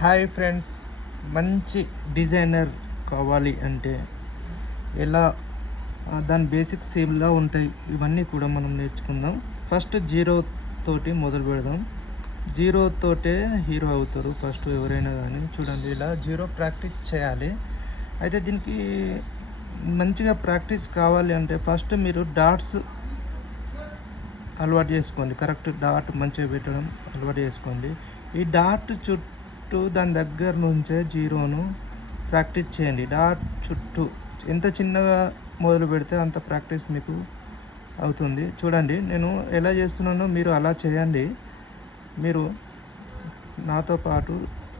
Hi friends, మంచి designer కావాలి అంటే ఎలా దాని బేసిక్స్ ఏమిలా ఉంటాయి ఇవన్నీ కూడా మనం నేర్చుకుందాం. ఫస్ట్ జీరో తోటి మొదలు పెడదాం. జీరో తోటే హీరో అవుతారు ఫస్ట్ ఎవరైనా కానీ. చూడండి, ఇలా జీరో ప్రాక్టీస్ చేయాలి. అయితే దీనికి మంచిగా ప్రాక్టీస్ కావాలి అంటే ఫస్ట్ మీరు డాట్స్ అలవాటు చేసుకోండి. కరెక్ట్ డాట్ మంచిగా పెట్టడం అలవాటు చేసుకోండి. ఈ డాట్ చుట్టూ దాని దగ్గర నుంచే జీరోను ప్రాక్టీస్ చేయండి. డాట్ చుట్టూ ఎంత చిన్నగా మొదలు పెడితే అంత ప్రాక్టీస్ మీకు అవుతుంది. చూడండి, నేను ఎలా చేస్తున్నానో మీరు అలా చేయండి. మీరు నాతో పాటు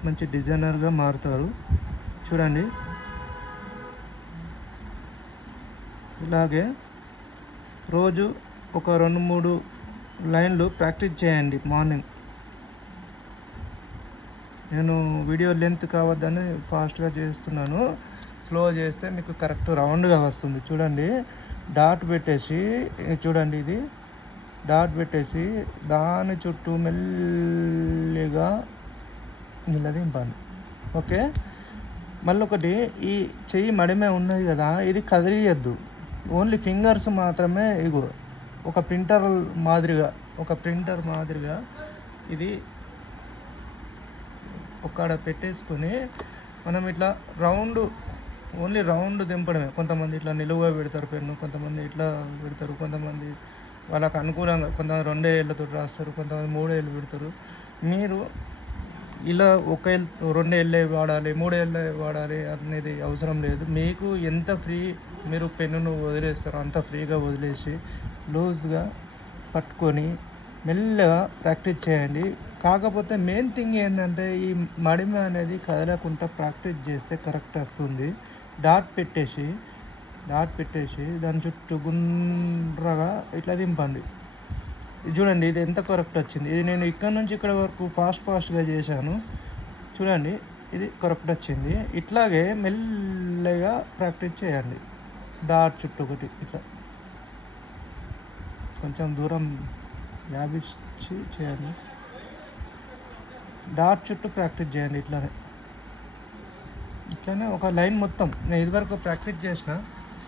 మంచి డిజైనర్గా మారుతారు. చూడండి, ఇలాగే రోజు ఒక 2-3 లైన్లు ప్రాక్టీస్ చేయండి మార్నింగ్. నేను వీడియో లెంత్ కావద్దని ఫాస్ట్గా చేస్తున్నాను. స్లో చేస్తే మీకు కరెక్ట్ రౌండ్గా వస్తుంది. చూడండి, డాట్ పెట్టేసి చూడండి, ఇది డాట్ పెట్టేసి దాని చుట్టూ మెల్లిగా నిలదింపండి. ఓకే, మళ్ళీ ఒకటి, ఈ చెయ్యి మడిమే ఉన్నది కదా, ఇది కదిలియద్దు. ఓన్లీ ఫింగర్స్ మాత్రమే. ఇగో ఒక ప్రింటర్ మాదిరిగా ఇది ఒక్కడ పెట్టేసుకొని మనం ఇట్లా ఓన్లీ రౌండ్ దింపడమే. కొంతమంది ఇట్లా నిలువుగా పెడతారు పెన్ను, కొంతమంది ఇట్లా పెడతారు, కొంతమంది వాళ్ళకు అనుకూలంగా, కొంతమంది 2 ఏళ్ళతో రాస్తారు, కొంతమంది 3 ఏళ్ళు పెడతారు. మీరు ఇలా 2 ఏళ్ళే వాడాలి, 3 ఏళ్ళే వాడాలి అనేది అవసరం లేదు. మీకు ఎంత ఫ్రీ మీరు పెన్నును వదిలేస్తారో అంత ఫ్రీగా వదిలేసి లూజ్గా పట్టుకొని మెల్లగా ప్రాక్టీస్ చేయండి. కాకపోతే మెయిన్ థింగ్ ఏంటంటే ఈ మడిమ అనేది కదలకుండా ప్రాక్టీస్ చేస్తే కరెక్ట్ వస్తుంది. డాట్ పెట్టేసి దాని చుట్టూ గుండ్రగా ఇట్లా దింపండి. ఇది చూడండి, ఇది ఎంత కరెక్ట్ వచ్చింది. ఇది నేను ఇక్కడ నుంచి ఇక్కడ వరకు ఫాస్ట్గా చేశాను. చూడండి, ఇది కరెక్ట్ వచ్చింది. ఇట్లాగే మెల్లగా ప్రాక్టీస్ చేయండి. డాట్ చుట్టూ ఒకటి ఇట్లా కొంచెం దూరం వ్యాపించి చేయండి. డాట్ చుట్టూ ప్రాక్టీస్ చేయండి. ఇట్లానే ఒక లైన్ మొత్తం. నేను ఇదివరకు ప్రాక్టీస్ చేసిన,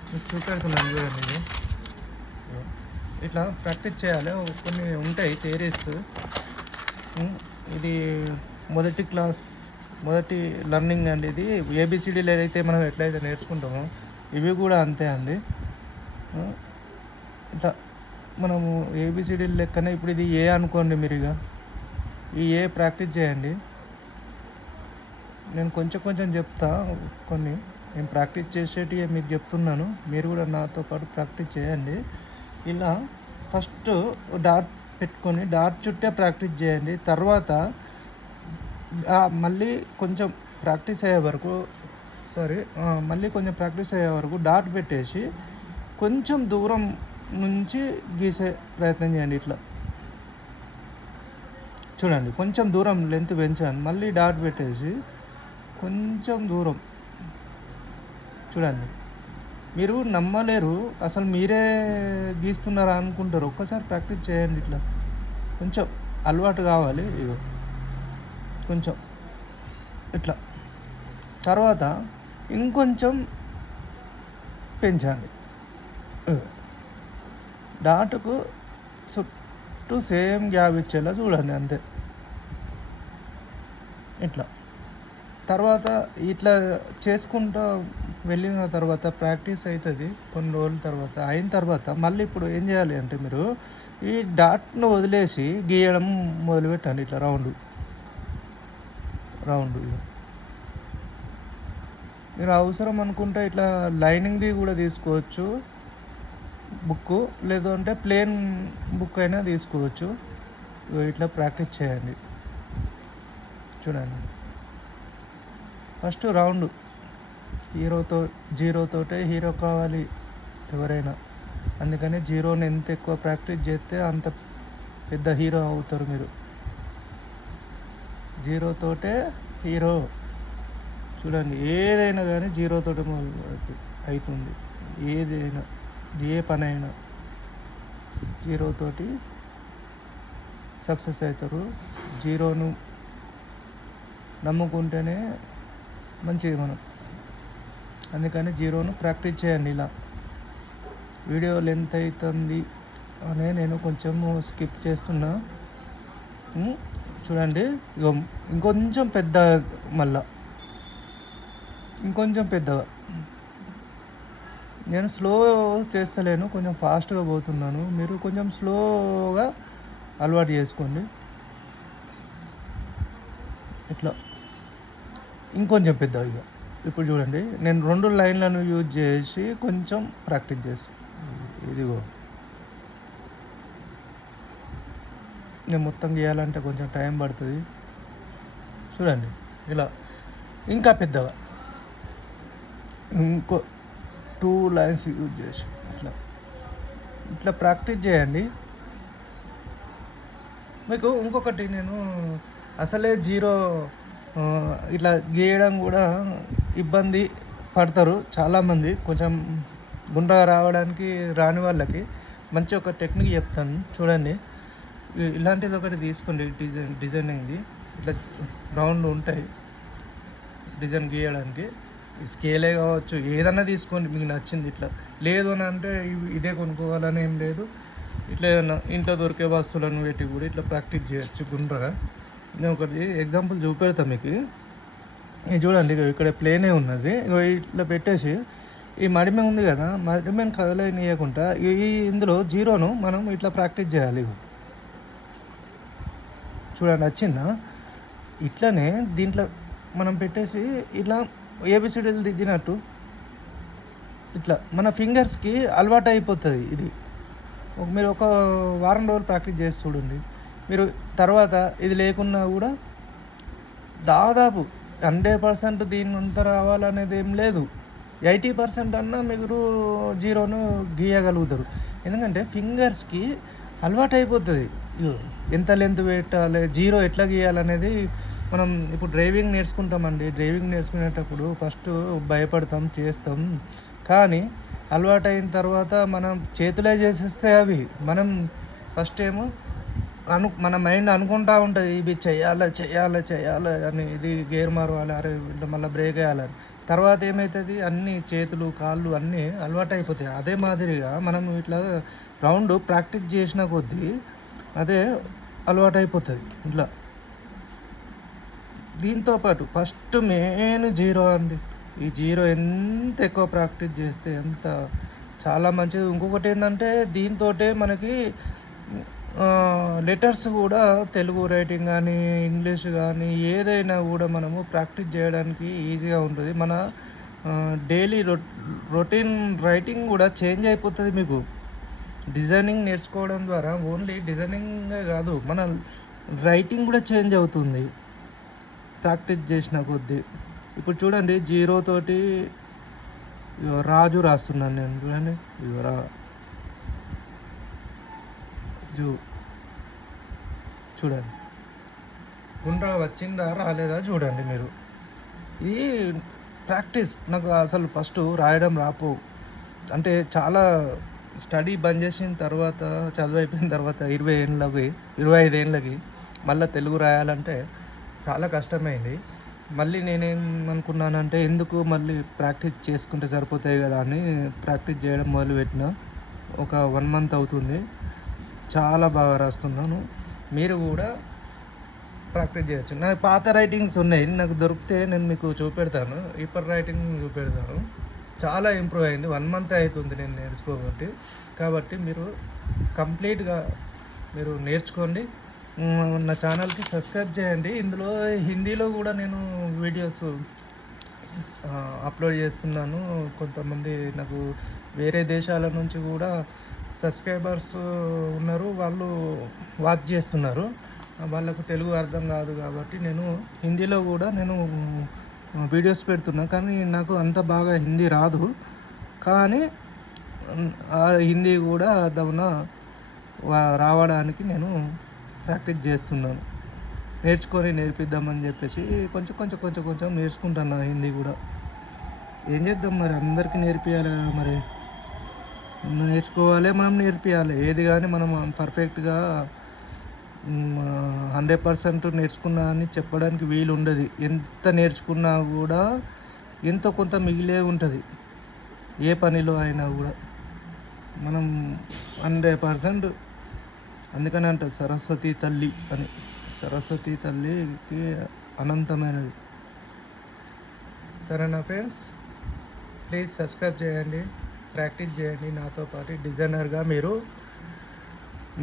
మీకు చూపెడుతున్నాను చూడండి. ఇది ఇట్లా ప్రాక్టీస్ చేయాలి. కొన్ని ఉంటాయి థియరీస్. ఇది మొదటి లర్నింగ్ అండి. ఇది ఏబిసిడీలు అయితే మనం ఎట్లయితే నేర్చుకుంటామో ఇవి కూడా అంతే అండి. ఇట్లా మనము ఏబిసిడీలు లెక్కనే. ఇప్పుడు ఇది ఏ అనుకోండి, మీరు ఇక ఈ ఏ ప్రాక్టీస్ చేయండి. నేను కొంచెం చెప్తా, నేను ప్రాక్టీస్ చేసేటివి మీకు చెప్తున్నాను. మీరు కూడా నాతో పాటు ప్రాక్టీస్ చేయండి. ఇలా ఫస్ట్ డాట్ పెట్టుకొని డాట్ చుట్టే ప్రాక్టీస్ చేయండి. తర్వాత మళ్ళీ కొంచెం ప్రాక్టీస్ అయ్యే వరకు డాట్ పెట్టేసి కొంచెం దూరం నుంచి గీసే ప్రయత్నం చేయండి. ఇట్లా చూడండి, కొంచెం దూరం లెంత్ పెంచాను. మళ్ళీ డాట్ పెట్టేసి కొంచెం దూరం. చూడండి, మీరు నమ్మలేరు, అసలు మీరే గీస్తున్నారా అనుకుంటారు. ఒక్కసారి ప్రాక్టీస్ చేయండి. ఇట్లా కొంచెం అలవాటు కావాలి. ఇగో కొంచెం ఇట్లా, తర్వాత ఇంకొంచెం పెంచండి. డాట్కు చుట్టూ సేమ్ గ్యాప్ ఇచ్చేలా చూడండి, అంతే. ఇట్లా తర్వాత ఇట్లా చేసుకుంటూ వెళ్ళిన తర్వాత ప్రాక్టీస్ అవుతుంది. కొన్ని రోజుల తర్వాత అయిన తర్వాత మళ్ళీ ఇప్పుడు ఏం చేయాలి అంటే, మీరు ఈ డాట్ను వదిలేసి గీయడం మొదలుపెట్టండి. ఇట్లా రౌండ్ మీరు అవసరం అనుకుంటే ఇట్లా లైనింగ్ది కూడా తీసుకోవచ్చు బుక్, లేదంటే ప్లేన్ బుక్ అయినా తీసుకోవచ్చు. ఇట్లా ప్రాక్టీస్ చేయండి. చూడండి, ఫస్ట్ రౌండ్. జీరోతోటే హీరో కావాలి ఎవరైనా. అందుకని జీరోని ఎంత ఎక్కువ ప్రాక్టీస్ చేస్తే అంత పెద్ద హీరో అవుతారు మీరు. జీరోతోటే హీరో. చూడండి, ఏదైనా కానీ జీరోతోటే మొదలు అవుతుంది. ఏదైనా, ఏ పనైనా జీరోతోటి సక్సెస్ అవుతారు. జీరోను నమ్ముకుంటేనే మంచిది మనం. అందుకని జీరోను ప్రాక్టీస్ చేయండి. ఇలా వీడియో లెంత్ అవుతుంది అనే నేను కొంచెం స్కిప్ చేస్తున్నా. చూడండి, ఇగో ఇంకొంచెం పెద్ద, మళ్ళా ఇంకొంచెం పెద్దగా. నేను స్లో చేస్తలేను, కొంచెం ఫాస్ట్గా పోతున్నాను. మీరు కొంచెం స్లోగా అలవాటు చేసుకోండి. ఇట్లా ఇంకొంచెం పెద్దగా. ఇక ఇప్పుడు చూడండి, నేను 2 లైన్లను యూజ్ చేసి కొంచెం ప్రాక్టీస్ చేస్తాను. ఇదిగో నేను మొత్తం గీయాలంటే కొంచెం టైం పడుతుంది. చూడండి, ఇలా ఇంకా పెద్దగా ఇంకో 2 లైన్స్ యూజ్ చేసి ఇట్లా ఇట్లా ప్రాక్టీస్ చేయండి. మీకు ఇంకొకటి, నేను అసలే జీరో ఇట్లా గీయడం కూడా ఇబ్బంది పడతారు చాలామంది. కొంచెం గుండ్రగా రావడానికి రాని వాళ్ళకి మంచి ఒక టెక్నిక్ చెప్తాను, చూడండి. ఇలాంటిది ఒకటి తీసుకోండి, డిజైనింగ్ది. ఇట్లా రౌండ్ ఉంటాయి డిజైన్ గీయడానికి. స్కేలే కావచ్చు, ఏదన్నా తీసుకోండి మీకు నచ్చింది. ఇట్లా లేదు అని అంటే ఇదే కొనుక్కోవాలని ఏం లేదు. ఇట్లా ఏదన్నా ఇంట్లో దొరికే వస్తువులను పెట్టి కూడా ఇట్లా ప్రాక్టీస్ చేయొచ్చు గుండ్రగా. నేను ఒకటి ఎగ్జాంపుల్ చూపెడతా మీకు. ఇది చూడండి, ఇక్కడ ప్లేనే ఉన్నది. ఇట్లా పెట్టేసి ఈ మడిమె ఉంది కదా, మడిమెను కదలనియకుండా ఇందులో జీరోను మనం ఇట్లా ప్రాక్టీస్ చేయాలి. చూడండి, వచ్చిందా? ఇట్లనే దీంట్లో మనం పెట్టేసి ఇట్లా ఏబిసిడీలు దిద్దినట్టు ఇట్లా మన ఫింగర్స్కి అలవాటు అయిపోతుంది. ఇది మీరు ఒక వారం రోజులు ప్రాక్టీస్ చేసి చూడండి. మీరు తర్వాత ఇది లేకున్నా కూడా దాదాపు 100% దీని అంత రావాలనేది ఏం లేదు. 80% అన్నా మీరు జీరోను గీయగలుగుతారు. ఎందుకంటే ఫింగర్స్కి అలవాటు అయిపోతుంది. ఎంత లెంత్ పెట్టాలి, జీరో ఎట్లా గీయాలనేది. మనం ఇప్పుడు డ్రైవింగ్ నేర్చుకుంటామండి. డ్రైవింగ్ నేర్చుకునేటప్పుడు ఫస్ట్ భయపడతాం, చేస్తాం. కానీ అలవాటు అయిన తర్వాత మనం చేతులే చేసేస్తే అవి మనం ఫస్ట్ ఏమో మన మైండ్ అనుకుంటూ ఉంటుంది, ఇవి చేయాలి అని, ఇది గేర్ మారవాలి, అరే మళ్ళీ బ్రేక్ వేయాలని. తర్వాత ఏమవుతుంది, అన్ని చేతులు కాళ్ళు అన్నీ అలవాటు అయిపోతాయి. అదే మాదిరిగా మనం ఇట్లా రౌండ్ ప్రాక్టీస్ చేసిన కొద్దీ అదే అలవాటు అయిపోతుంది. ఇట్లా దీంతోపాటు ఫస్ట్ మెయిన్ జీరో అండి. ఈ జీరో ఎంత ఎక్కువ ప్రాక్టీస్ చేస్తే ఎంత చాలా మంచిది. ఇంకొకటి ఏంటంటే దీంతో మనకి లెటర్స్ కూడా, తెలుగు రైటింగ్ కానీ ఇంగ్లీష్ కానీ ఏదైనా కూడా మనము ప్రాక్టీస్ చేయడానికి ఈజీగా ఉంటుంది. మన డైలీ రొటీన్ రైటింగ్ కూడా చేంజ్ అయిపోతుంది. మీకు డిజైనింగ్ నేర్చుకోవడం ద్వారా ఓన్లీ డిజైనింగే కాదు, మన రైటింగ్ కూడా చేంజ్ అవుతుంది ప్రాక్టీస్ చేసిన కొద్దీ. ఇప్పుడు చూడండి, జీరో తోటి రాజు రాస్తున్నాను నేను. చూడండి, చూడండి గుండ్రా వచ్చిందా రాలేదా చూడండి మీరు. ఇది ప్రాక్టీస్. నాకు అసలు ఫస్ట్ రాయడం రాపో అంటే చాలా స్టడీ బంద్ చేసిన తర్వాత, చదువు అయిపోయిన తర్వాత 25 ఏళ్ళకి మళ్ళీ తెలుగు రాయాలంటే చాలా కష్టమైంది. మళ్ళీ నేనేం అనుకున్నానంటే ఎందుకు మళ్ళీ ప్రాక్టీస్ చేసుకుంటే సరిపోతాయి కదా అని ప్రాక్టీస్ చేయడం మొదలుపెట్టిన. ఒక 1 మంత్ అవుతుంది. చాలా బాగా రాస్తున్నాను. మీరు కూడా ప్రాక్టీస్ చేయొచ్చు. నాకు పాత రైటింగ్స్ ఉన్నాయి, నాకు దొరికితే నేను మీకు చూపెడతాను. ఇప్పుడు రైటింగ్ చూపెడతాను. చాలా ఇంప్రూవ్ అయింది. 1 మంత్ అవుతుంది నేను నేర్చుకోబట్టి. కాబట్టి మీరు కంప్లీట్గా మీరు నేర్చుకోండి. నా ఛానల్కి సబ్స్క్రైబ్ చేయండి. ఇందులో హిందీలో కూడా నేను వీడియోస్ అప్లోడ్ చేస్తున్నాను. కొంతమంది నాకు వేరే దేశాల నుంచి కూడా సబ్స్క్రైబర్స్ ఉన్నారు, వాళ్ళు వాచ్ చేస్తున్నారు. వాళ్ళకు తెలుగు అర్థం కాదు కాబట్టి నేను హిందీలో కూడా నేను వీడియోస్ పెడుతున్నా. కానీ నాకు అంత బాగా హిందీ రాదు, కానీ హిందీ కూడా దవున రావడానికి నేను ప్రాక్టీస్ చేస్తున్నాను. నేర్పిద్దామని చెప్పేసి కొంచెం నేర్చుకుంటాను హిందీ కూడా. ఏం చేద్దాం మరి, అందరికీ నేర్పియాలి కదా, మరి నేర్చుకోవాలి, మనం నేర్పియాలి. ఏది కానీ మనం పర్ఫెక్ట్గా 100% నేర్చుకున్నా అని చెప్పడానికి వీలు ఉండదు. ఎంత నేర్చుకున్నా కూడా ఎంతో కొంత మిగిలే ఉంటుంది ఏ పనిలో అయినా కూడా. మనం 100%, అందుకని అంటారు సరస్వతి తల్లి అని. సరస్వతి తల్లికి అనంతమైనది. సరేనా ఫ్రెండ్స్, ప్లీజ్ సబ్స్క్రైబ్ చేయండి, ప్రాక్టీస్ చేయండి, నాతో పాటు డిజైనర్గా మీరు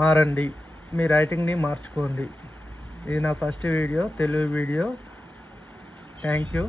మారండి, మీ రైటింగ్ని మార్చుకోండి. ఇది నా first video, Telugu video. Thank you.